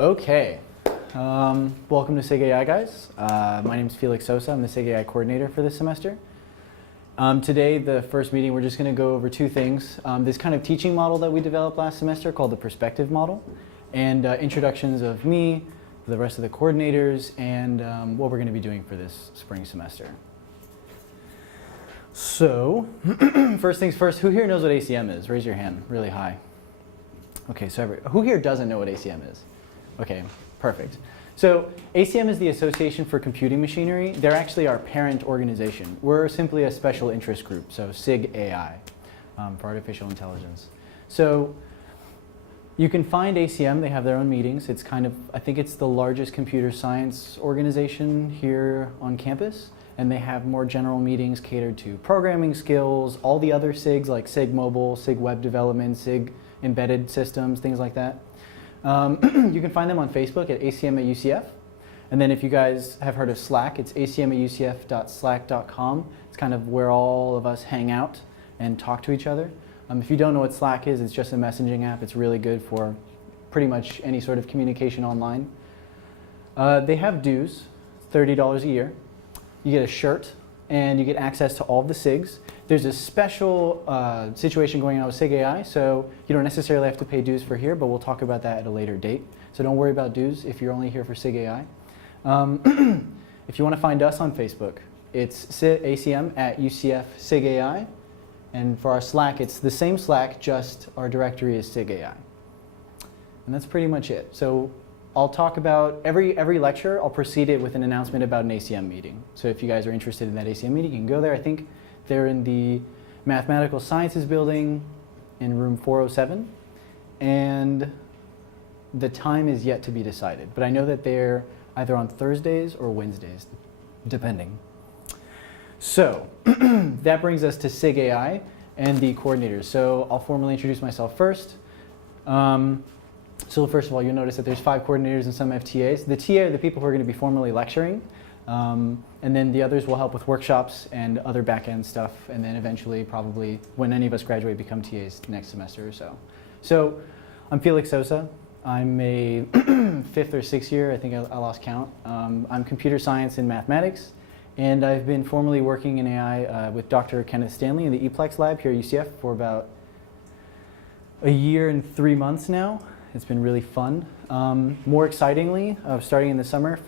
Okay, welcome to SIGAI, guys. My name is Felix Sosa. I'm the SIGAI coordinator for this semester. Today, the first meeting, we're just going to go over two things. This kind of teaching model that we developed last semester called the perspective model, and introductions of me, the rest of the coordinators, and what we're going to be doing for this spring semester. So, first things first, who here knows what ACM is? Raise your hand really high. Okay, so who here doesn't know what ACM is? Okay, perfect. So ACM is the Association for Computing Machinery. They're actually our parent organization. We're simply a special interest group, so SIGAI for artificial intelligence. So you can find ACM, they have their own meetings. It's kind of, I think it's the largest computer science organization here on campus. And they have more general meetings catered to programming skills, all the other SIGs like SIG Mobile, SIG Web Development, SIG Embedded Systems, things like that. You can find them on Facebook at ACM at UCF. And then if you guys have heard of Slack, it's acm@ucf.slack.com. It's kind of where all of us hang out and talk to each other. If you don't know what Slack is, it's just a messaging app. It's really good for pretty much any sort of communication online. They have dues, $30 a year. You get a shirt, and you get access to all of the SIGs. There's a special situation going on with SIGAI, so you don't necessarily have to pay dues for here, but we'll talk about that at a later date. So don't worry about dues if you're only here for SIGAI. If you want to find us on Facebook, it's ACM at UCF SIGAI. And for our Slack, it's the same Slack, just our directory is SIGAI. And that's pretty much it. So I'll talk about, every lecture, I'll precede it with an announcement about an ACM meeting. So if you guys are interested in that ACM meeting, you can go there. I think they're in the Mathematical Sciences building in room 407. And the time is yet to be decided. But I know that they're either on Thursdays or Wednesdays, depending. So that brings us to SIGAI and the coordinators. So I'll formally introduce myself first. So first of all, you'll notice that there's 5 coordinators and some FTAs. The TA are the people who are going to be formally lecturing. And then the others will help with workshops and other back-end stuff. And then eventually, probably, when any of us graduate, become TAs next semester or so. So I'm Felix Sosa. I'm a 5th or 6th year. I think I lost count. I'm computer science and mathematics. And I've been formally working in AI with Dr. Kenneth Stanley in the ePlex lab here at UCF for about a year and 3 months now. It's been really fun. More excitingly, starting in the summer,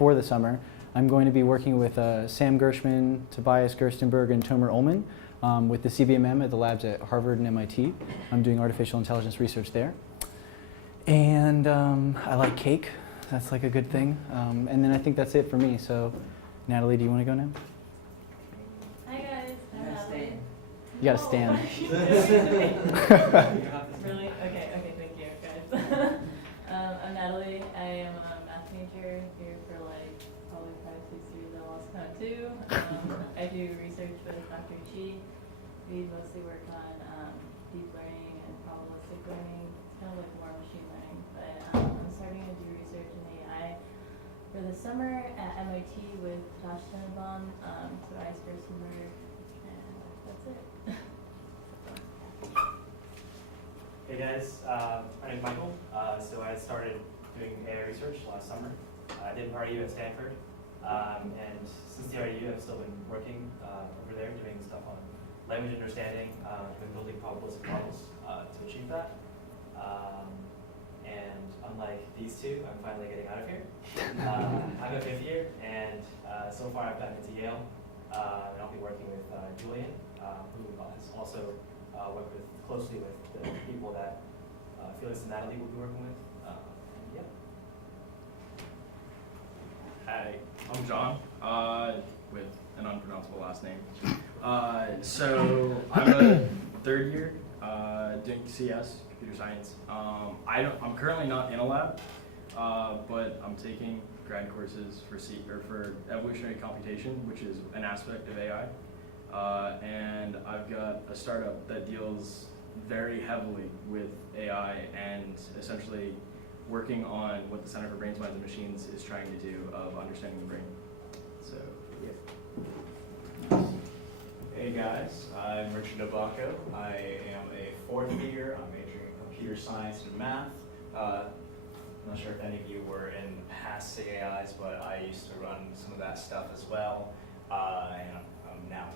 I'm going to be working with Sam Gershman, Tobias Gerstenberg, and Tomer Ullman with the CVMM at the labs at Harvard and MIT. I'm doing artificial intelligence research there. And I like cake. That's like a good thing. And then I think that's it for me. So, Natalie, do you want to go now? Hi guys, I'm Natalie. You gotta stand. Really? Okay, thank you guys. I'm Natalie. I am a math major here for like probably 5-6 years. I lost count too. I do research with Dr. Chi. We mostly work on deep learning and probabilistic learning. It's kind of like more machine learning, but I'm starting to do research in AI for the summer at MIT with Tenenbaum, Tobias Gerstenberg, and that's it. Hey guys, my name is Michael. So I started doing AI research last summer. I did an RU at Stanford, and since the RU, I've still been working over there doing stuff on language understanding, been building probabilistic models to achieve that. And unlike these two, I'm finally getting out of here. I'm a 5th year, and so far I've gotten into Yale, and I'll be working with Julian, who has also worked closely with the people that Felix and Natalie will be working with. And yeah. Hi, I'm John, with an unpronounceable last name. So I'm a 3rd year doing CS, computer science. I'm currently not in a lab, but I'm taking grad courses for evolutionary computation, which is an aspect of AI. And I've got a startup that deals very heavily with AI and essentially working on what the Center for Brains, Minds, and Machines is trying to do of understanding the brain. So, yeah. Hey guys, I'm Richard Nabako. I am a 4th year. I'm majoring in computer science and math. I'm not sure if any of you were in past SIGAIs, but I used to run some of that stuff as well. And I'm now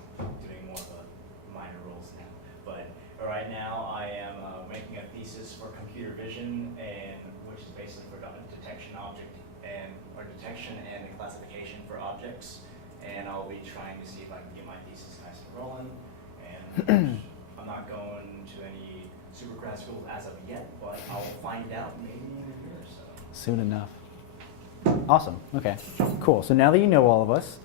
doing more of a minor roles now. But right now I am making a thesis for computer vision, and which is basically for detection and classification for objects. And I'll be trying to see if I can get my thesis nice and rolling. And I'm not going to any super grad schools as of yet, but I'll find out maybe in a year or so. Soon enough. Awesome. Okay. Cool. So now that you know all of us,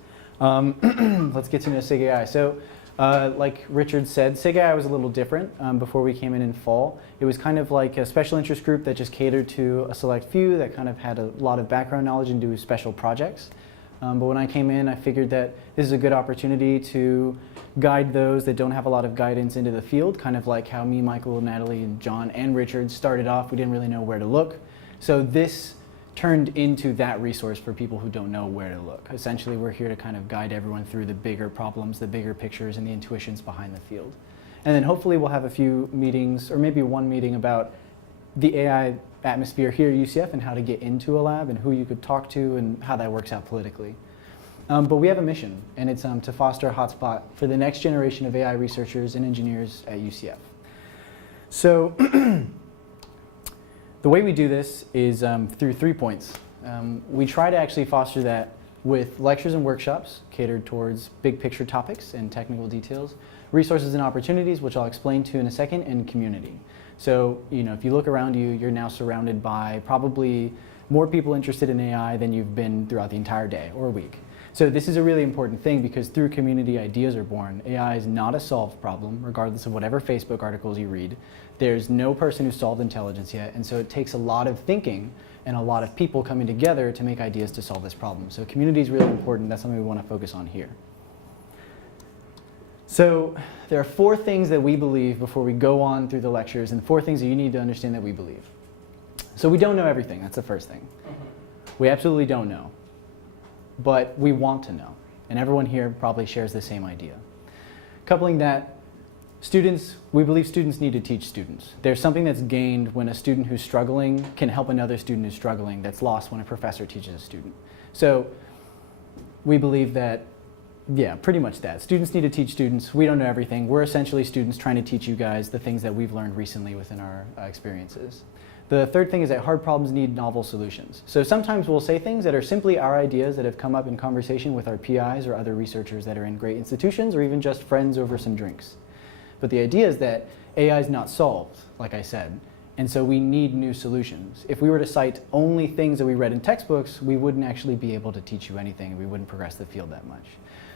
let's get to know SIGAI. So, like Richard said, SIGAI was a little different before we came in fall. It was kind of like a special interest group that just catered to a select few that kind of had a lot of background knowledge and do special projects. But when I came in, I figured that this is a good opportunity to guide those that don't have a lot of guidance into the field, kind of like how me, Michael, Natalie, and John, and Richard started off. We didn't really know where to look. So this turned into that resource for people who don't know where to look. Essentially, we're here to kind of guide everyone through the bigger problems, the bigger pictures, and the intuitions behind the field. And then hopefully we'll have a few meetings, or maybe one meeting about the AI atmosphere here at UCF and how to get into a lab and who you could talk to and how that works out politically. But we have a mission, and it's to foster a hotspot for the next generation of AI researchers and engineers at UCF. So the way we do this is through 3 points. We try to actually foster that with lectures and workshops catered towards big picture topics and technical details, resources and opportunities, which I'll explain to in a second, and community. So, if you look around you, you're now surrounded by probably more people interested in AI than you've been throughout the entire day or week. So this is a really important thing because through community, ideas are born. AI is not a solved problem, regardless of whatever Facebook articles you read. There's no person who's solved intelligence yet, and so it takes a lot of thinking and a lot of people coming together to make ideas to solve this problem. So community is really important. That's something we want to focus on here. So there are 4 things that we believe before we go on through the lectures, and 4 things that you need to understand that we believe. So we don't know everything. That's the first thing. We absolutely don't know. But we want to know. And everyone here probably shares the same idea. Coupling that, we believe students need to teach students. There's something that's gained when a student who's struggling can help another student who's struggling that's lost when a professor teaches a student. So we believe that, yeah, pretty much that. Students need to teach students. We don't know everything. We're essentially students trying to teach you guys the things that we've learned recently within our experiences. The third thing is that hard problems need novel solutions. So sometimes we'll say things that are simply our ideas that have come up in conversation with our PIs or other researchers that are in great institutions or even just friends over some drinks. But the idea is that AI is not solved, like I said, and so we need new solutions. If we were to cite only things that we read in textbooks, we wouldn't actually be able to teach you anything and we wouldn't progress the field that much.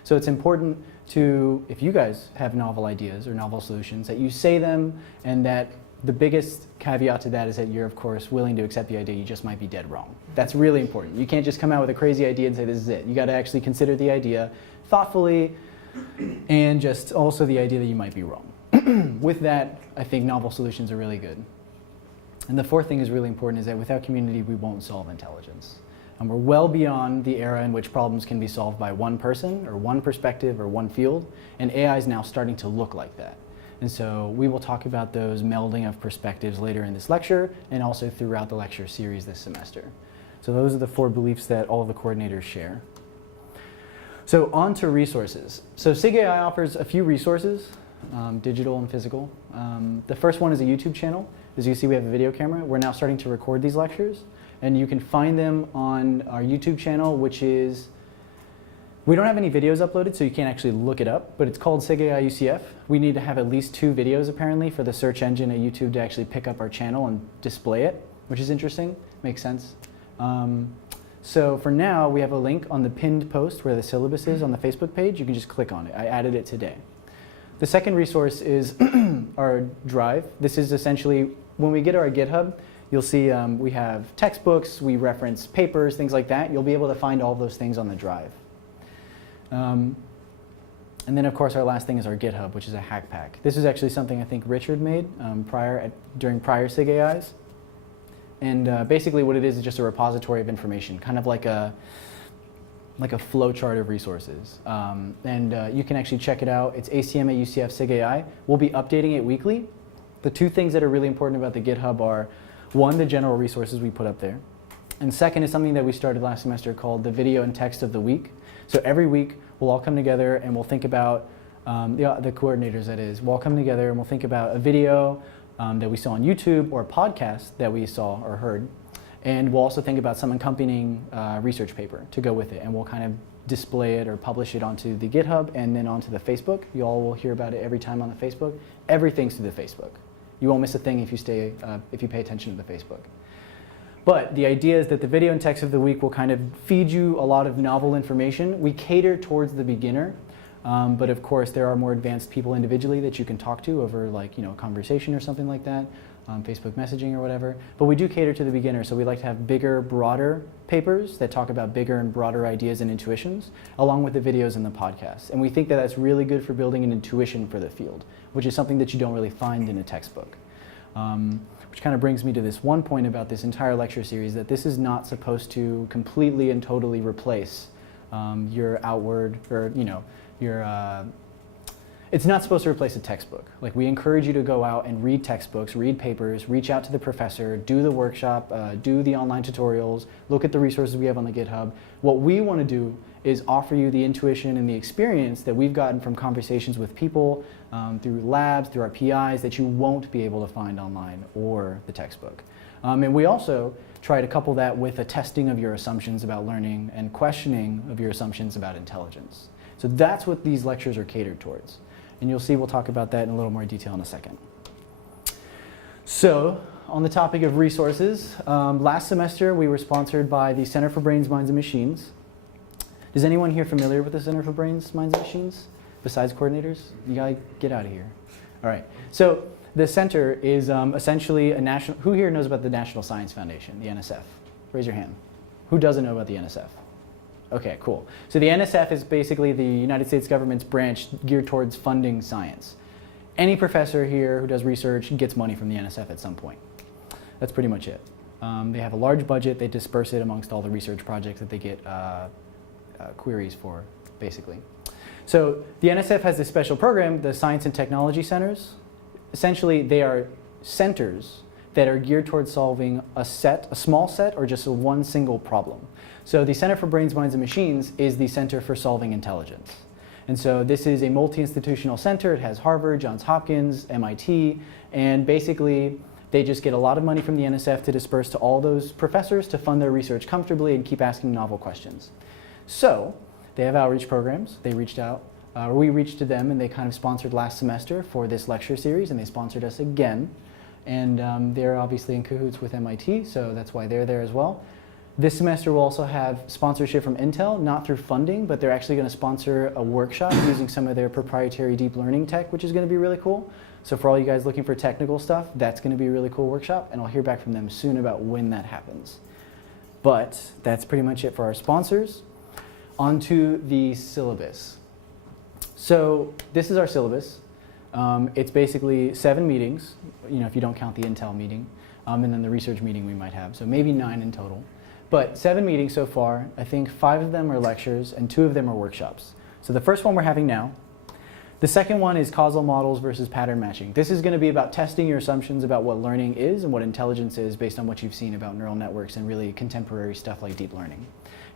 So it's important to, if you guys have novel ideas or novel solutions, that you say them, and that the biggest caveat to that is that you're, of course, willing to accept the idea you just might be dead wrong. That's really important. You can't just come out with a crazy idea and say this is it. You got to actually consider the idea thoughtfully and just also the idea that you might be wrong. With that, I think novel solutions are really good. And the fourth thing is really important is that without community, we won't solve intelligence. And we're well beyond the era in which problems can be solved by one person or one perspective or one field, and AI is now starting to look like that. And so we will talk about those melding of perspectives later in this lecture and also throughout the lecture series this semester. So those are the 4 beliefs that all of the coordinators share. So on to resources. So SIGAI offers a few resources, digital and physical. The first one is a YouTube channel. As you see, we have a video camera. We're now starting to record these lectures, and you can find them on our YouTube channel, which is, we don't have any videos uploaded, so you can't actually look it up, but it's called SIGAI UCF. We need to have at least 2 videos, apparently, for the search engine at YouTube to actually pick up our channel and display it, which is interesting. Makes sense. So for now, we have a link on the pinned post where the syllabus is on the Facebook page. You can just click on it. I added it today. The second resource is our drive. This is essentially, when we get our GitHub, you'll see we have textbooks, we reference papers, things like that. You'll be able to find all of those things on the drive. And then, of course, our last thing is our GitHub, which is a hack pack. This is actually something I think Richard made during prior SIGAIs. And basically what it is just a repository of information, kind of like a flow chart of resources. You can actually check it out. It's ACM at UCF SIGAI. We'll be updating it weekly. The 2 things that are really important about the GitHub are, 1, the general resources we put up there, And second is something that we started last semester called the video and text of the week. So every week we'll all come together and we'll think about, the coordinators that is, we'll all come together and we'll think about a video that we saw on YouTube or a podcast that we saw or heard. And we'll also think about some accompanying research paper to go with it. And we'll kind of display it or publish it onto the GitHub and then onto the Facebook. You all will hear about it every time on the Facebook. Everything's through the Facebook. You won't miss a thing if you pay attention to the Facebook. But the idea is that the video and text of the week will kind of feed you a lot of novel information. We cater towards the beginner, but of course there are more advanced people individually that you can talk to over like, a conversation or something like that, Facebook messaging or whatever. But we do cater to the beginner, so we like to have bigger, broader papers that talk about bigger and broader ideas and intuitions, along with the videos and the podcasts. And we think that that's really good for building an intuition for the field, which is something that you don't really find in a textbook. Which kind of brings me to this one point about this entire lecture series, that this is not supposed to completely and totally replace your outward, or it's not supposed to replace a textbook. Like, we encourage you to go out and read textbooks, read papers, reach out to the professor, do the workshop, do the online tutorials, look at the resources we have on the GitHub. What we want to do is offer you the intuition and the experience that we've gotten from conversations with people, through labs, through our PIs, that you won't be able to find online or the textbook. And we also try to couple that with a testing of your assumptions about learning and questioning of your assumptions about intelligence. So that's what these lectures are catered towards. And you'll see we'll talk about that in a little more detail in a second. So, on the topic of resources, last semester we were sponsored by the Center for Brains, Minds, and Machines. Is anyone here familiar with the Center for Brains, Minds, and Machines? Besides coordinators? You gotta get out of here. All right. So the center is essentially a national, who here knows about the National Science Foundation, the NSF? Raise your hand. Who doesn't know about the NSF? Okay, cool. So the NSF is basically the United States government's branch geared towards funding science. Any professor here who does research gets money from the NSF at some point. That's pretty much it. They have a large budget. They disperse it amongst all the research projects that they get queries for, basically. So the NSF has this special program, the Science and Technology Centers. Essentially, they are centers that are geared towards solving a small set, or just one single problem. So the Center for Brains, Minds, and Machines is the Center for Solving Intelligence. And so this is a multi-institutional center. It has Harvard, Johns Hopkins, MIT, and basically they just get a lot of money from the NSF to disperse to all those professors to fund their research comfortably and keep asking novel questions. So they have outreach programs. They reached out, we reached to them, and they kind of sponsored last semester for this lecture series, and they sponsored us again. And they're obviously in cahoots with MIT, so that's why they're there as well. This semester we'll also have sponsorship from Intel, not through funding, but they're actually going to sponsor a workshop using some of their proprietary deep learning tech, which is going to be really cool. So for all you guys looking for technical stuff, that's going to be a really cool workshop, and I'll hear back from them soon about when that happens. But that's pretty much it for our sponsors. Onto the syllabus. So this is our syllabus. It's basically 7 meetings, if you don't count the Intel meeting, and then the research meeting we might have. So maybe 9 in total. But 7 meetings so far. I think 5 of them are lectures and 2 of them are workshops. So the first one we're having now. The second one is causal models versus pattern matching. This is going to be about testing your assumptions about what learning is and what intelligence is based on what you've seen about neural networks and really contemporary stuff like deep learning,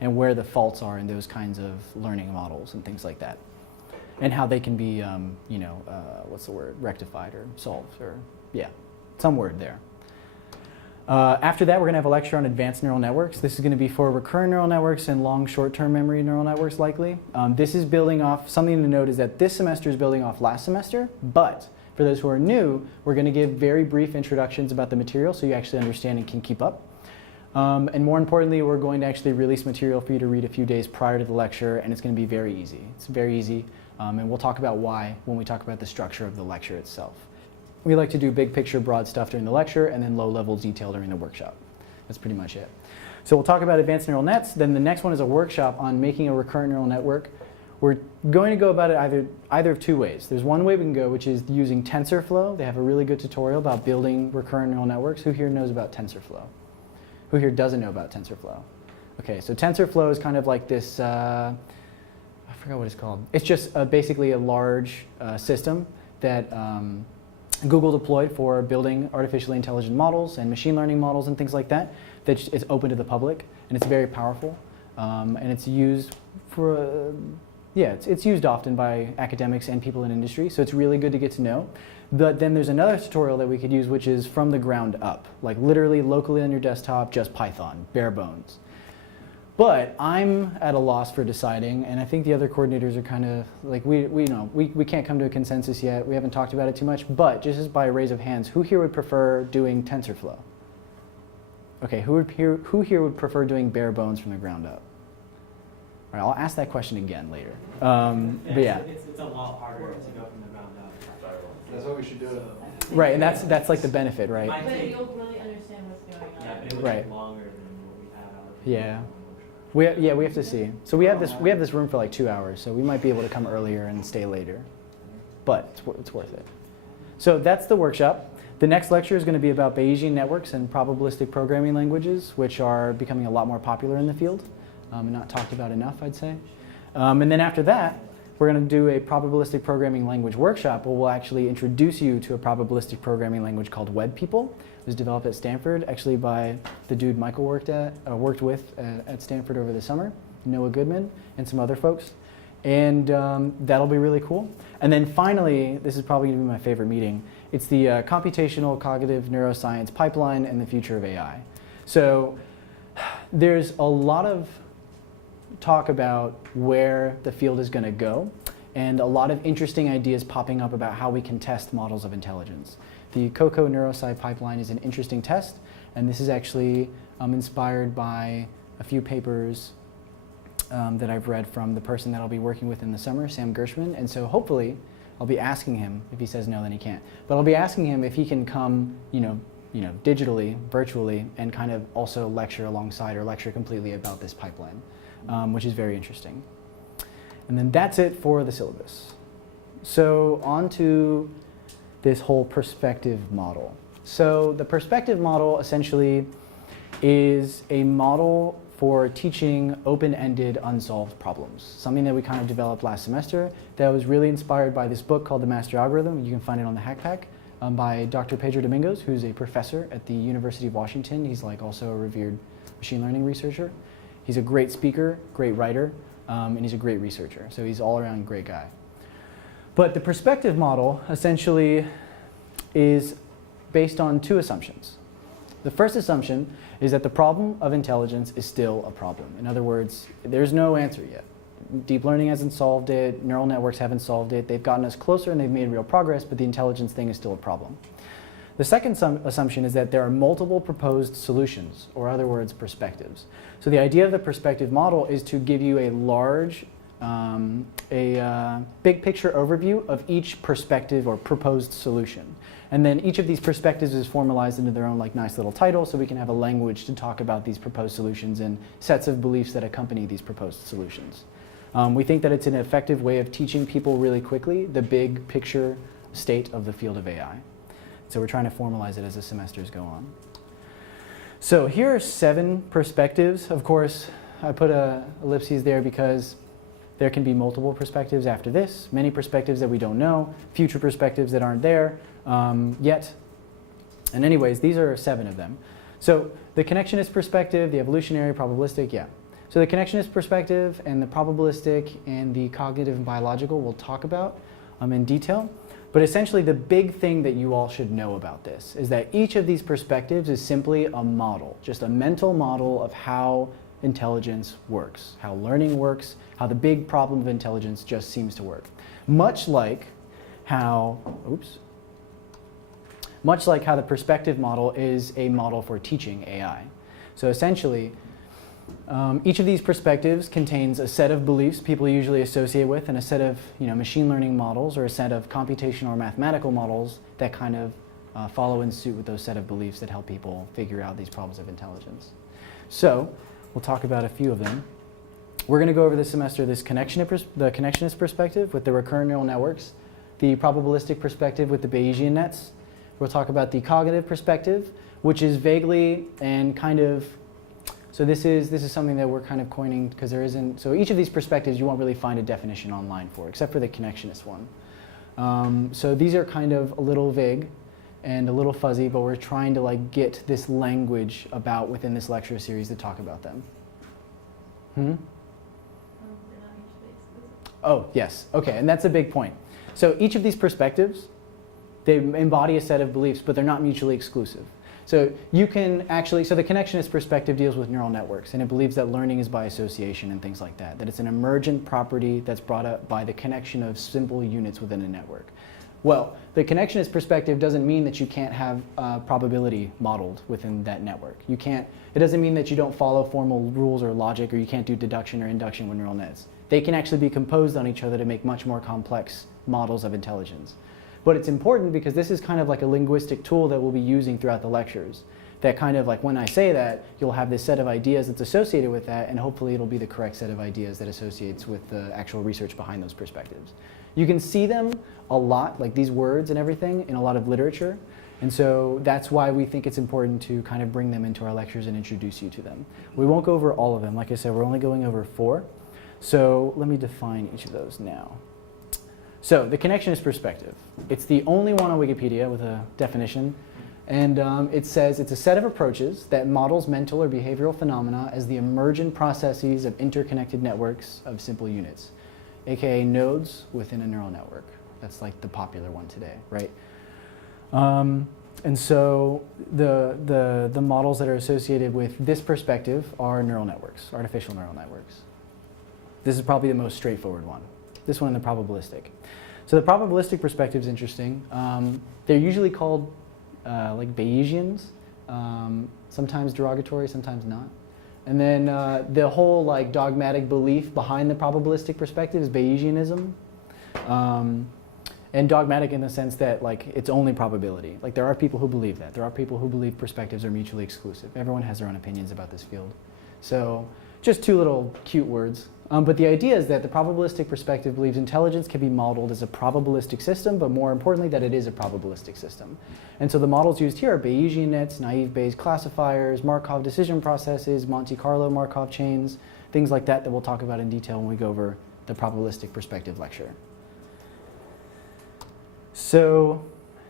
and where the faults are in those kinds of learning models and things like that, and how they can be, what's the word, rectified or solved, or some word there. After that, we're going to have a lecture on advanced neural networks. This is going to be for recurrent neural networks and long short-term memory neural networks, likely. This is building off, something to note is that this semester is building off last semester, but for those who are new, we're going to give very brief introductions about the material so you actually understand and can keep up. And more importantly, we're going to actually release material for you to read a few days prior to the lecture, and it's going to be very easy. It's very easy, and we'll talk about why when we talk about the structure of the lecture itself. We like to do big picture, broad stuff during the lecture, and then low-level detail during the workshop. That's pretty much it. So we'll talk about advanced neural nets. Then the next one is a workshop on making a recurrent neural network. We're going to go about it either of 2 ways. There's one way we can go, which is using TensorFlow. They have a really good tutorial about building recurrent neural networks. Who here knows about TensorFlow? Who here doesn't know about TensorFlow? Okay, so TensorFlow is kind of like this, I forgot what it's called. It's just basically a large system that Google deployed for building artificially intelligent models and machine learning models and things like that, that is open to the public, and it's very powerful. And it's used for, it's used often by academics and people in industry, so it's really good to get to know. But then there's another tutorial that we could use, which is from the ground up, like literally locally on your desktop, just Python, bare bones. But I'm at a loss for deciding, and I think the other coordinators are kind of like, we can't come to a consensus yet. We haven't talked about it too much, but just as by a raise of hands, who here would prefer doing TensorFlow? Okay, who here would prefer doing bare bones from the ground up? All right, I'll ask that question again later. But yeah. It's a lot harder to go from the ground up. That's what we should do. Right, and that's like the benefit, right? But you'll really understand what's going on. Yeah, but it would Right. take longer than what we have out of Yeah. We have to see. So we have this room for like 2 hours, so we might be able to come earlier and stay later. But it's worth it. So that's the workshop. The next lecture is going to be about Bayesian networks and probabilistic programming languages, which are becoming a lot more popular in the field and not talked about enough, I'd say. And then after that, we're going to do a probabilistic programming language workshop where we'll actually introduce you to a probabilistic programming language called WebPeople. It was developed at Stanford, actually by the dude Michael worked with at Stanford over the summer, Noah Goodman, and some other folks. And that'll be really cool. And then finally, this is probably going to be my favorite meeting. It's the Computational Cognitive Neuroscience Pipeline and the Future of AI. So there's a lot of talk about where the field is going to go, and a lot of interesting ideas popping up about how we can test models of intelligence. The COCO Neurosci pipeline is an interesting test, and this is actually inspired by a few papers that I've read from the person that I'll be working with in the summer, Sam Gershman, and so hopefully I'll be asking him. If he says no, then he can't. But I'll be asking him if he can come, digitally, virtually, and kind of also lecture alongside or lecture completely about this pipeline, which is very interesting. And then that's it for the syllabus. So on to this whole perspective model. So the perspective model essentially is a model for teaching open-ended, unsolved problems. Something that we kind of developed last semester that was really inspired by this book called The Master Algorithm. You can find it on the Hack Pack by Dr. Pedro Domingos, who's a professor at the University of Washington. He's like also a revered machine learning researcher. He's a great speaker, great writer, and he's a great researcher. So he's all around great guy. But the perspective model essentially is based on two assumptions. The first assumption is that the problem of intelligence is still a problem. In other words, there's no answer yet. Deep learning hasn't solved it, neural networks haven't solved it, they've gotten us closer and they've made real progress, but the intelligence thing is still a problem. The second assumption is that there are multiple proposed solutions, or in other words, perspectives. So the idea of the perspective model is to give you a large, big picture overview of each perspective or proposed solution. And then each of these perspectives is formalized into their own nice little title, so we can have a language to talk about these proposed solutions and sets of beliefs that accompany these proposed solutions. We think that it's an effective way of teaching people really quickly the big picture state of the field of AI. So we're trying to formalize it as the semesters go on. So here are 7 perspectives. Of course, I put ellipses there because there can be multiple perspectives after this, many perspectives that we don't know, future perspectives that aren't there yet. And anyways, these are 7 of them. So the connectionist perspective, the evolutionary, probabilistic, yeah. So the connectionist perspective and the probabilistic and the cognitive and biological we'll talk about in detail. But essentially the big thing that you all should know about this is that each of these perspectives is simply a model, just a mental model of how intelligence works, how learning works, how the big problem of intelligence just seems to work. Much like how the perspective model is a model for teaching AI. So essentially, each of these perspectives contains a set of beliefs people usually associate with and a set of machine learning models or a set of computational or mathematical models that kind of follow in suit with those set of beliefs that help people figure out these problems of intelligence. So we'll talk about a few of them. We're going to go over this semester the connectionist perspective with the recurrent neural networks, the probabilistic perspective with the Bayesian nets. We'll talk about the cognitive perspective, which is vaguely and kind of, so this is something that we're kind of coining because there isn't, so each of these perspectives you won't really find a definition online for, except for the connectionist one. So these are kind of a little vague and a little fuzzy, but we're trying to like get this language about within this lecture series to talk about them. They're not mutually exclusive. Oh, yes. Okay, and that's a big point. So each of these perspectives, they embody a set of beliefs, but they're not mutually exclusive. So you can actually, so the connectionist perspective deals with neural networks, and it believes that learning is by association and things like that, that it's an emergent property that's brought up by the connection of simple units within a network. Well, the connectionist perspective doesn't mean that you can't have probability modeled within that network. You can't, it doesn't mean that you don't follow formal rules or logic, or you can't do deduction or induction with neural nets. They can actually be composed on each other to make much more complex models of intelligence. But it's important because this is kind of like a linguistic tool that we'll be using throughout the lectures. That kind of like when I say that, you'll have this set of ideas that's associated with that, and hopefully it'll be the correct set of ideas that associates with the actual research behind those perspectives. You can see them a lot, like these words and everything, in a lot of literature. And so that's why we think it's important to kind of bring them into our lectures and introduce you to them. We won't go over all of them. Like I said, we're only going over 4. So let me define each of those now. So the connectionist perspective. It's the only one on Wikipedia with a definition. And it says it's a set of approaches that models mental or behavioral phenomena as the emergent processes of interconnected networks of simple units, aka nodes within a neural network. That's like the popular one today, right? And so the models that are associated with this perspective are neural networks, artificial neural networks. This is probably the most straightforward one. This one and the probabilistic. So the probabilistic perspective is interesting. They're usually called like Bayesians, sometimes derogatory, sometimes not. And then the whole like dogmatic belief behind the probabilistic perspective is Bayesianism. And dogmatic in the sense that like it's only probability. Like there are people who believe that. There are people who believe perspectives are mutually exclusive. Everyone has their own opinions about this field. So just 2 little cute words. But the idea is that the probabilistic perspective believes intelligence can be modeled as a probabilistic system, but more importantly that it is a probabilistic system. And so the models used here are Bayesian nets, naive Bayes classifiers, Markov decision processes, Monte Carlo Markov chains, things like that that we'll talk about in detail when we go over the probabilistic perspective lecture. So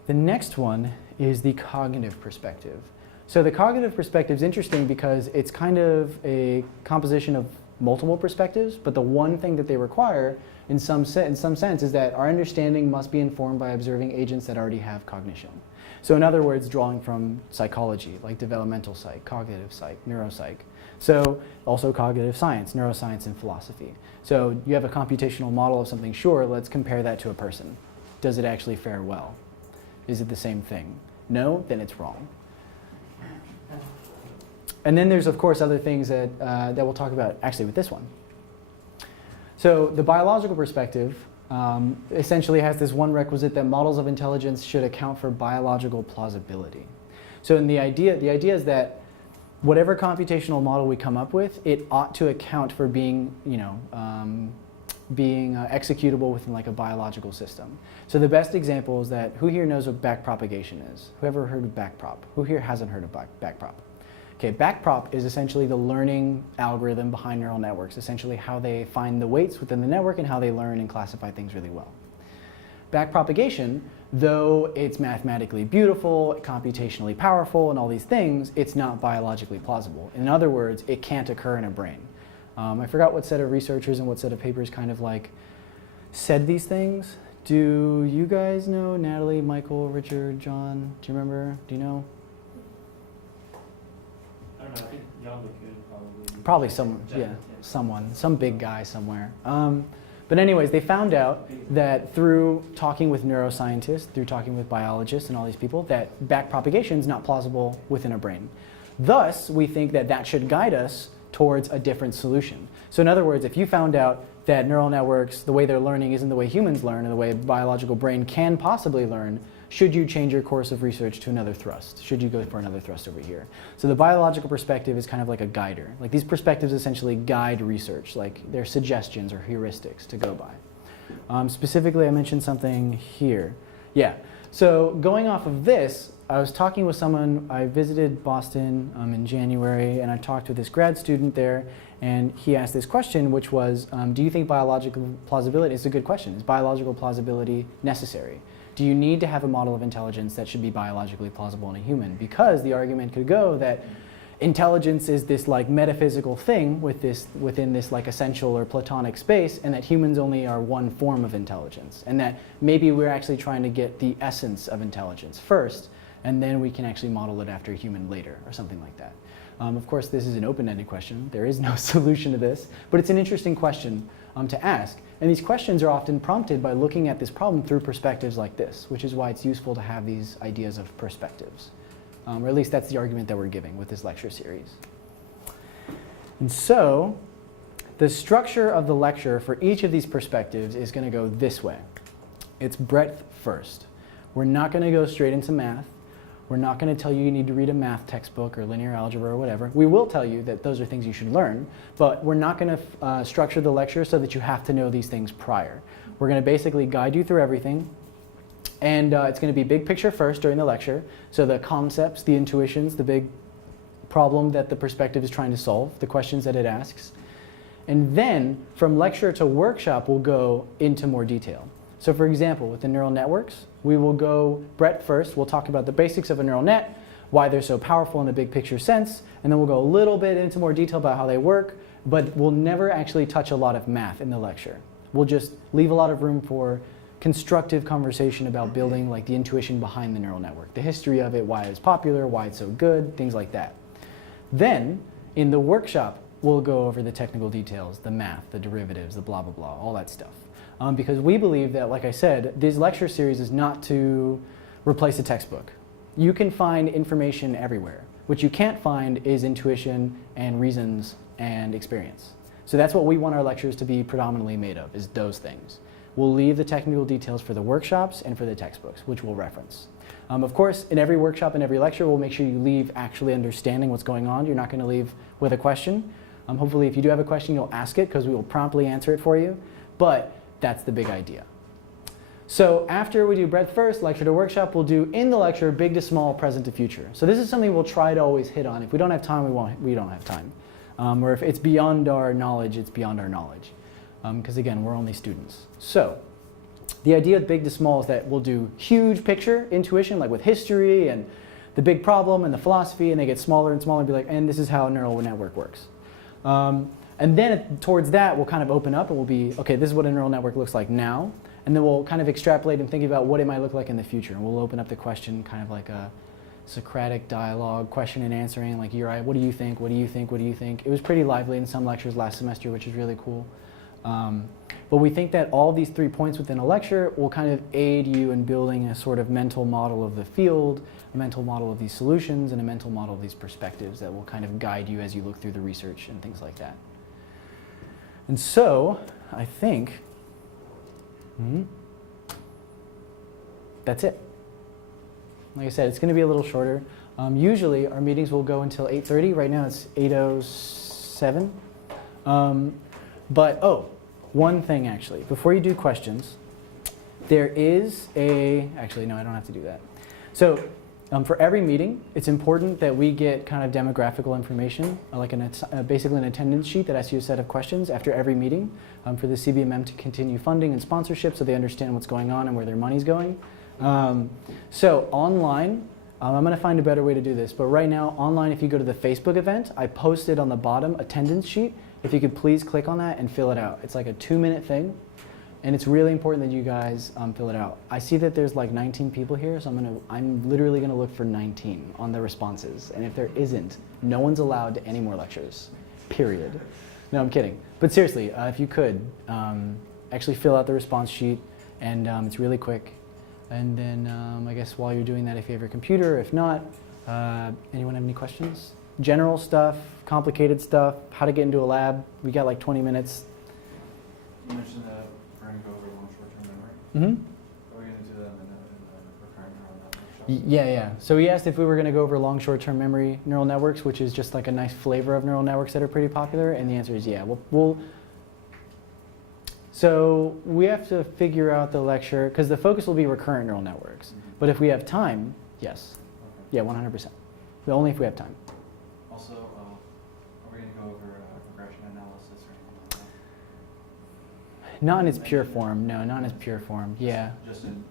the next one is the cognitive perspective. So the cognitive perspective is interesting because it's kind of a composition of multiple perspectives, but the one thing that they require in some sense is that our understanding must be informed by observing agents that already have cognition. So in other words, drawing from psychology, like developmental psych, cognitive psych, neuropsych. So also cognitive science, neuroscience, and philosophy. So you have a computational model of something, sure, let's compare that to a person. Does it actually fare well? Is it the same thing? No, then it's wrong. And then there's, of course, other things that, that we'll talk about actually with this one. So the biological perspective essentially has this one requisite that models of intelligence should account for biological plausibility. So in the idea is that whatever computational model we come up with, it ought to account for being, executable within like a biological system. So the best example is that, who here knows what backpropagation is? Whoever heard of backprop? Who here hasn't heard of backprop? Okay, backprop is essentially the learning algorithm behind neural networks, essentially how they find the weights within the network and how they learn and classify things really well. Backpropagation, though it's mathematically beautiful, computationally powerful, and all these things, it's not biologically plausible. In other words, it can't occur in a brain. I forgot what set of researchers and what set of papers kind of like said these things. Do you guys know? Natalie, Michael, Richard, John, do you remember? Do you know? I don't know, I think Jan could Probably some big guy somewhere. But anyways, they found out that through talking with neuroscientists, through talking with biologists and all these people, that backpropagation is not plausible within a brain. Thus, we think that that should guide us towards a different solution. So in other words, if you found out that neural networks, the way they're learning isn't the way humans learn, or the way a biological brain can possibly learn, should you change your course of research to another thrust? Should you go for another thrust over here? So the biological perspective is kind of like a guider. Like these perspectives essentially guide research, like they're suggestions or heuristics to go by. Specifically, I mentioned something here. Yeah, So going off of this, I was talking with someone, I visited Boston in January, and I talked with this grad student there, and he asked this question, which was, do you think biological plausibility, it's a good question, is biological plausibility necessary? Do you need to have a model of intelligence that should be biologically plausible in a human? Because the argument could go that intelligence is this like metaphysical thing within this like essential or platonic space, and that humans only are one form of intelligence, and that maybe we're actually trying to get the essence of intelligence first, and then we can actually model it after a human later, or something like that. Of course, this is an open-ended question. There is no solution to this, but it's an interesting question to ask. And these questions are often prompted by looking at this problem through perspectives like this, which is why it's useful to have these ideas of perspectives. Or at least that's the argument that we're giving with this lecture series. And so, the structure of the lecture for each of these perspectives is going to go this way. It's breadth first. We're not going to go straight into math. We're not going to tell you need to read a math textbook or linear algebra or whatever. We will tell you that those are things you should learn, but we're not going to structure the lecture so that you have to know these things prior. We're going to basically guide you through everything, and it's going to be big picture first during the lecture, so the concepts, the intuitions, the big problem that the perspective is trying to solve, the questions that it asks. And then from lecture to workshop, we'll go into more detail. So for example, with the neural networks, we will go breadth first. We'll talk about the basics of a neural net, why they're so powerful in a big picture sense, and then we'll go a little bit into more detail about how they work, but we'll never actually touch a lot of math in the lecture. We'll just leave a lot of room for constructive conversation about building like the intuition behind the neural network, the history of it, why it's popular, why it's so good, things like that. Then in the workshop, we'll go over the technical details, the math, the derivatives, the blah, blah, blah, all that stuff. Because we believe that, like I said, this lecture series is not to replace a textbook. You can find information everywhere. What you can't find is intuition and reasons and experience. So that's what we want our lectures to be predominantly made of, is those things. We'll leave the technical details for the workshops and for the textbooks, which we'll reference. Of course, in every workshop and every lecture, we'll make sure you leave actually understanding what's going on. You're not going to leave with a question. Hopefully, if you do have a question, you'll ask it, because we will promptly answer it for you. But that's the big idea. So after we do breadth first, lecture to workshop, we'll do in the lecture big to small, present to future. So this is something we'll try to always hit on. If we don't have time, we don't have time. Or if it's beyond our knowledge, it's beyond our knowledge. Because again, we're only students. So the idea of big to small is that we'll do huge picture intuition, like with history and the big problem and the philosophy, and they get smaller and smaller and be like, and this is how a neural network works. And then towards that, we'll kind of open up and we'll be, okay, this is what a neural network looks like now. And then we'll kind of extrapolate and think about what it might look like in the future. And we'll open up the question, kind of like a Socratic dialogue, question and answering, like, you're right, what do you think, what do you think, what do you think? It was pretty lively in some lectures last semester, which is really cool. But we think that all these 3 points within a lecture will kind of aid you in building a sort of mental model of the field, a mental model of these solutions, and a mental model of these perspectives that will kind of guide you as you look through the research and things like that. And so, I think that's it. Like I said, it's going to be a little shorter. Usually, our meetings will go until 8:30. Right now, it's 8:07. But, one thing actually. Before you do questions, there is actually, no, I don't have to do that. So, for every meeting, it's important that we get kind of demographical information, like basically an attendance sheet that asks you a set of questions after every meeting for the CBMM to continue funding and sponsorship so they understand what's going on and where their money's going. So online, I'm going to find a better way to do this, but right now, online, if you go to the Facebook event, I posted on the bottom attendance sheet. If you could please click on that and fill it out. It's like a 2-minute thing. And it's really important that you guys fill it out. I see that there's like 19 people here, so I'm literally gonna look for 19 on the responses. And if there isn't, no one's allowed to any more lectures, period. No, I'm kidding. But seriously, if you could, actually fill out the response sheet, and it's really quick. And then I guess while you're doing that, if you have your computer, if not, anyone have any questions? General stuff, complicated stuff, how to get into a lab. We got like 20 minutes. You mentioned that we're going to go over long short-term memory. Mm-hmm. Are we going to do that in the recurrent neural network workshop? Yeah. So he asked if we were going to go over long short-term memory neural networks, which is just like a nice flavor of neural networks that are pretty popular, and the answer is yeah. So we have to figure out the lecture, because the focus will be recurrent neural networks. But if we have time, yes. Okay. Yeah, 100%. But only if we have time. Also, are we going to go over regression analysis or anything like that? Not in its pure form. No, not in its pure form. Yeah. Just in.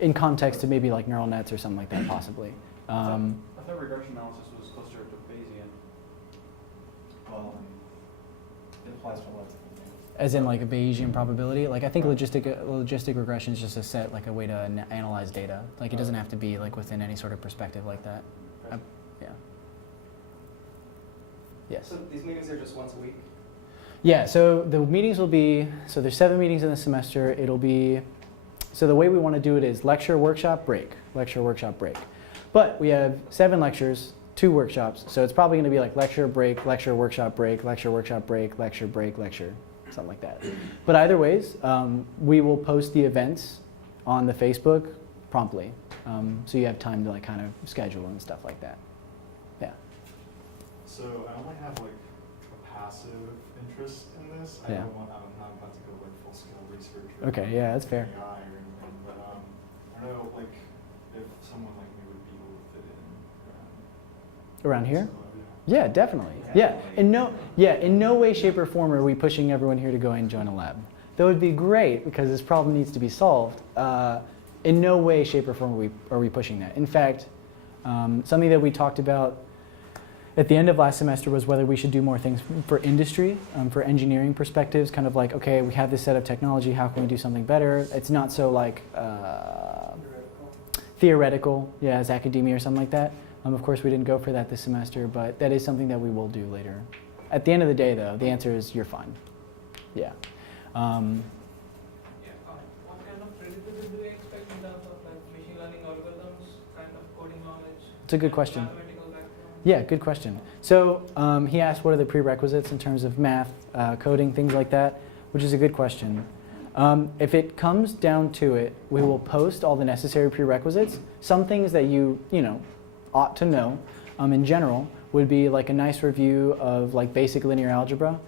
In context to maybe like neural nets or something like that, possibly. I thought regression analysis was closer to Bayesian. Well, it applies to a lot of different things. As in like a Bayesian probability. Like I think logistic regression is just a set, like a way to analyze data. Like it doesn't have to be like within any sort of perspective like that. Yeah. Yes. So these meetings are just once a week? Yeah, so the meetings will be, so there's 7 meetings in the semester. It'll be, so the way we want to do it is lecture, workshop, break, lecture, workshop, break. But we have 7 lectures, 2 workshops, so it's probably going to be like lecture, break, lecture, workshop, break, lecture, workshop, break, lecture, break, lecture, something like that. But either ways, we will post the events on the Facebook promptly, so you have time to like kind of schedule and stuff like that. Yeah. So I only have like a passive interest in this. Yeah. I'm not about to go like full scale research. Okay, yeah, that's fair. AI or anything, but I don't know like if someone like me would be able to fit in Around here? So, Yeah, definitely. Yeah, in no way, shape, or form are we pushing everyone here to go and join a lab. That would be great because this problem needs to be solved. In no way, shape, or form are we pushing that. In fact, something that we talked about at the end of last semester was whether we should do more things for industry, for engineering perspectives, kind of like, okay, we have this set of technology, how can we do something better? It's not so like theoretical, yeah, as academia or something like that. Of course, we didn't go for that this semester, but that is something that we will do later. At the end of the day, though, the answer is you're fine. Yeah. What kind of predictability do we expect in terms of like machine learning algorithms, kind of coding knowledge? It's a good question. Mathematical background? Yeah, good question. So he asked what are the prerequisites in terms of math, coding, things like that, which is a good question. If it comes down to it, we will post all the necessary prerequisites. Some things that you ought to know in general would be like a nice review of like basic linear algebra,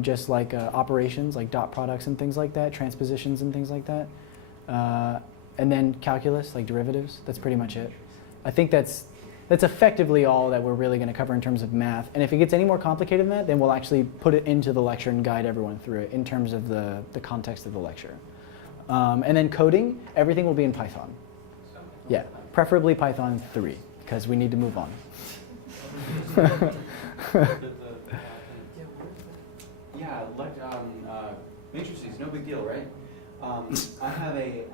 just like operations like dot products and things like that, transpositions and things like that. And then calculus, like derivatives, that's pretty much it. I think that's effectively all that we're really going to cover in terms of math. And if it gets any more complicated than that, then we'll actually put it into the lecture and guide everyone through it in terms of the context of the lecture. And then coding, everything will be in Python. Yeah, preferably Python 3, because we need to move on. Yeah, like matrices, no big deal, right? I have a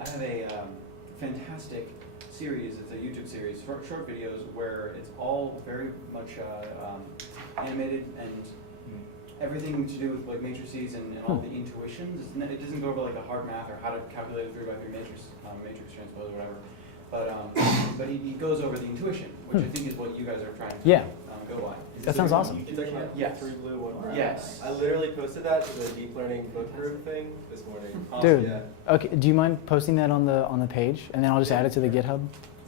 fantastic series. It's a YouTube series, short videos where it's all very much animated and everything to do with like matrices and all the intuitions. It doesn't go over like the hard math or how to calculate a 3x3 matrix, matrix transpose or whatever. But he goes over the intuition, which I think is what you guys are trying to go by. That sounds awesome. It's actually Yes. 3 blue, 1 red. Yes. I literally posted that to the deep learning book group thing this morning. Dude, Yeah. okay, do you mind posting that on the page, and then I'll just add it to the GitHub?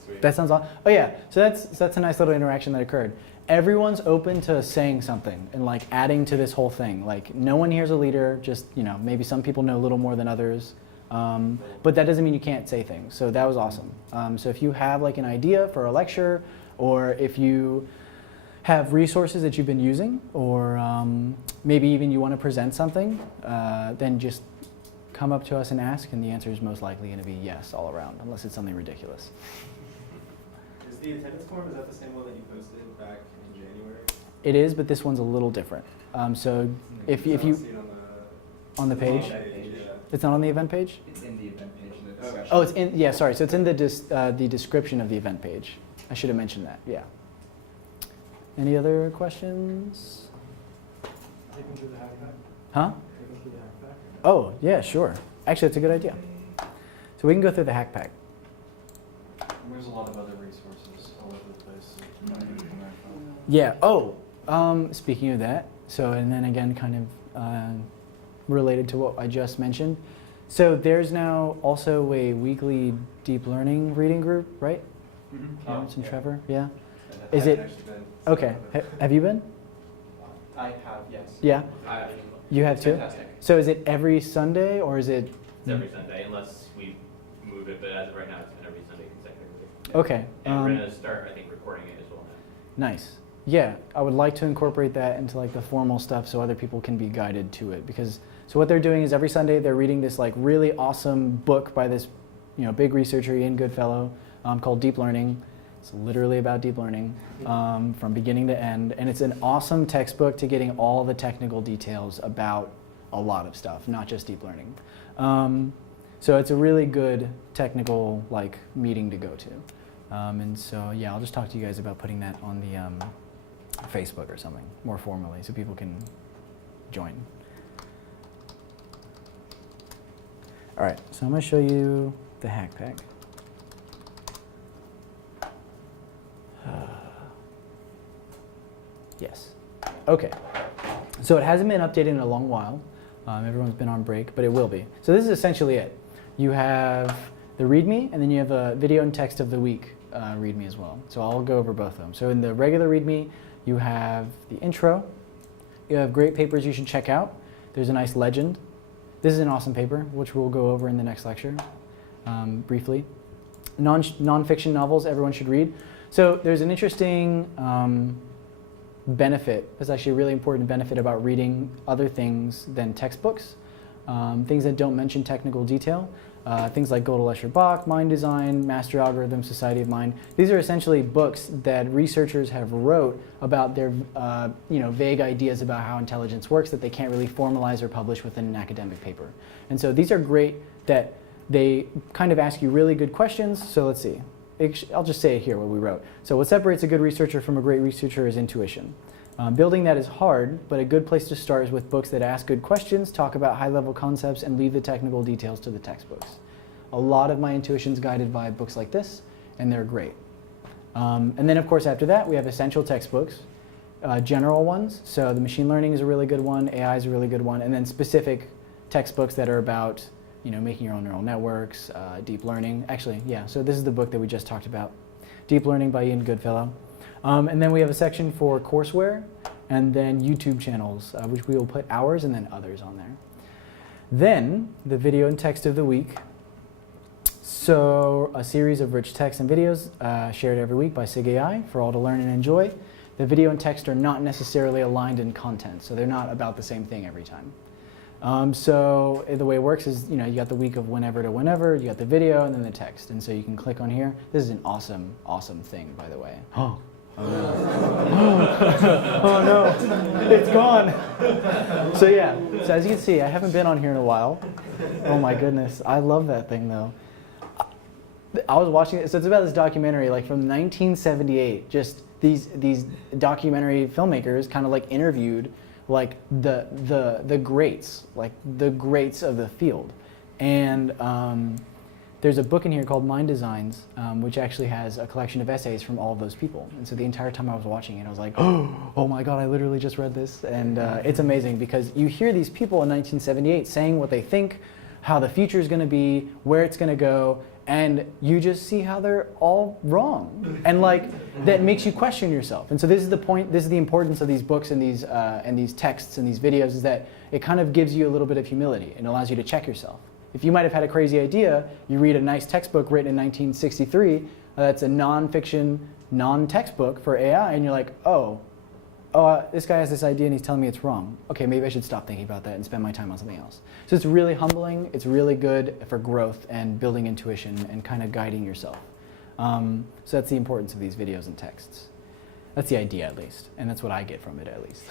Sweet. That sounds awesome. Oh yeah, so that's a nice little interaction that occurred. Everyone's open to saying something and like adding to this whole thing. Like no one here's a leader. Just maybe some people know a little more than others, but that doesn't mean you can't say things. So that was awesome. So if you have like an idea for a lecture, or if you have resources that you've been using, or maybe even you want to present something, then just come up to us and ask, and the answer is most likely going to be yes all around, unless it's something ridiculous. Is the attendance form, is that the same one that you posted back in January? It is, but this one's a little different. So if I don't you see it on the page, yeah. it's not on the event page. It's in the event page in the discussion. Oh, it's in. Yeah, sorry. So it's in the description of the event page. I should have mentioned that. Yeah. Any other questions? Take them through the hackback. Huh? Take them through the hackback. Oh, yeah, sure. Actually, that's a good idea. So we can go through the hack pack. There's a lot of other resources all over the place. So you might need to come back from. Yeah. Oh, speaking of that, so and then again, kind of related to what I just mentioned. So there's now also a weekly deep learning reading group, right? Clarence and Trevor. Yeah. Is it? Okay. Have you been? I have, yes. Yeah. You have It's two? fantastic. So is it every Sunday or is it? It's every Sunday, unless we move it, but as of right now, it's been every Sunday consecutively. Okay. And we're gonna start, I think, recording it as well now. Nice. Yeah, I would like to incorporate that into like the formal stuff so other people can be guided to it. Because so what they're doing is every Sunday they're reading this like really awesome book by this, big researcher, Ian Goodfellow, called Deep Learning. It's literally about deep learning from beginning to end, and it's an awesome textbook to getting all the technical details about a lot of stuff, not just deep learning. So it's a really good technical like meeting to go to. And so yeah, I'll just talk to you guys about putting that on the Facebook or something more formally so people can join. All right, so I'm going to show you the hack pack. Yes. Okay. So it hasn't been updated in a long while. Everyone's been on break, but it will be. So this is essentially it. You have the README, and then you have a video and text of the week README as well. So I'll go over both of them. So in the regular README, you have the intro. You have great papers you should check out. There's a nice legend. This is an awesome paper, which we'll go over in the next lecture briefly. Non-fiction novels everyone should read. So there's an interesting benefit. There's actually a really important benefit about reading other things than textbooks. Things that don't mention technical detail. Things like Gödel, Escher, Bach, Mind Design, Master Algorithm, Society of Mind. These are essentially books that researchers have wrote about their vague ideas about how intelligence works that they can't really formalize or publish within an academic paper. And so these are great that they kind of ask you really good questions. So let's see. I'll just say it here, what we wrote. So what separates a good researcher from a great researcher is intuition. Building that is hard, but a good place to start is with books that ask good questions, talk about high-level concepts, and leave the technical details to the textbooks. A lot of my intuition is guided by books like this, and they're great. And then, of course, after that, we have essential textbooks, general ones. So the machine learning is a really good one, AI is a really good one, and then specific textbooks that are about making your own neural networks, deep learning. Actually, yeah, so this is the book that we just talked about, Deep Learning by Ian Goodfellow. And then we have a section for courseware, and then YouTube channels, which we will put ours and then others on there. Then, the video and text of the week. So, a series of rich texts and videos shared every week by SIGAI for all to learn and enjoy. The video and text are not necessarily aligned in content, so they're not about the same thing every time. So the way it works is, you got the week of whenever to whenever, you got the video and then the text. And so you can click on here. This is an awesome, awesome thing, by the way. Oh no, it's gone. So yeah, so as you can see, I haven't been on here in a while. Oh my goodness, I love that thing though. I was watching it, so it's about this documentary like from 1978, just these documentary filmmakers kind of like interviewed like the greats, like the greats of the field. And there's a book in here called Mind Designs, which actually has a collection of essays from all of those people. And so the entire time I was watching it, I was like, oh my God, I literally just read this. And it's amazing because you hear these people in 1978 saying what they think, how the future is going to be, where it's going to go, and you just see how they're all wrong. And like, that makes you question yourself. And so this is the point, this is the importance of these books and these texts and these videos, is that it kind of gives you a little bit of humility and allows you to check yourself. If you might have had a crazy idea, you read a nice textbook written in 1963, that's a non-fiction, non-textbook for AI, and you're like, this guy has this idea and he's telling me it's wrong. Okay, maybe I should stop thinking about that and spend my time on something else. So it's really humbling, it's really good for growth and building intuition and kind of guiding yourself. So that's the importance of these videos and texts. That's the idea at least, and that's what I get from it at least.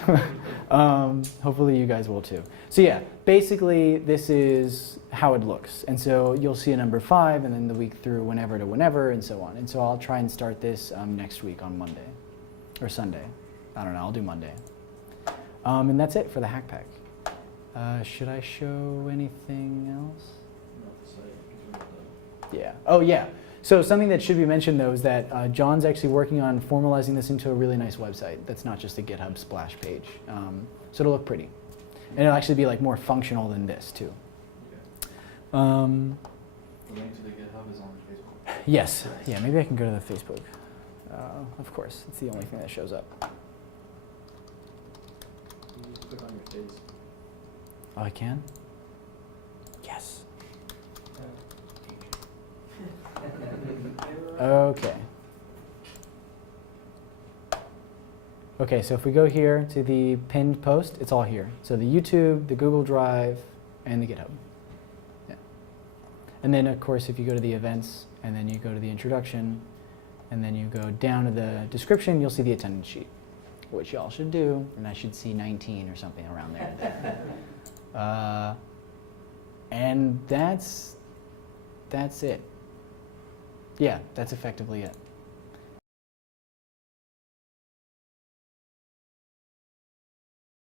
Hopefully you guys will too. So yeah, basically this is how it looks. And so you'll see a number 5 and then the week through whenever to whenever and so on. And so I'll try and start this next week on Monday or Sunday. I don't know, I'll do Monday. And that's it for the Hack Pack. Should I show anything else? Yeah. Oh yeah. So something that should be mentioned though is that John's actually working on formalizing this into a really nice website that's not just a GitHub splash page. So it'll look pretty. And it'll actually be like more functional than this too. The link to the GitHub is on Facebook. Yes. Yeah, maybe I can go to the Facebook. Of course, it's the only thing that shows up. You just click on your face. Oh, I can? Yes. Okay. Okay, so if we go here to the pinned post, it's all here. So the YouTube, the Google Drive, and the GitHub. Yeah. And then, of course, if you go to the events, and then you go to the introduction, and then you go down to the description, you'll see the attendance sheet, which y'all should do, and I should see 19 or something around there. And that's it. Yeah, that's effectively it.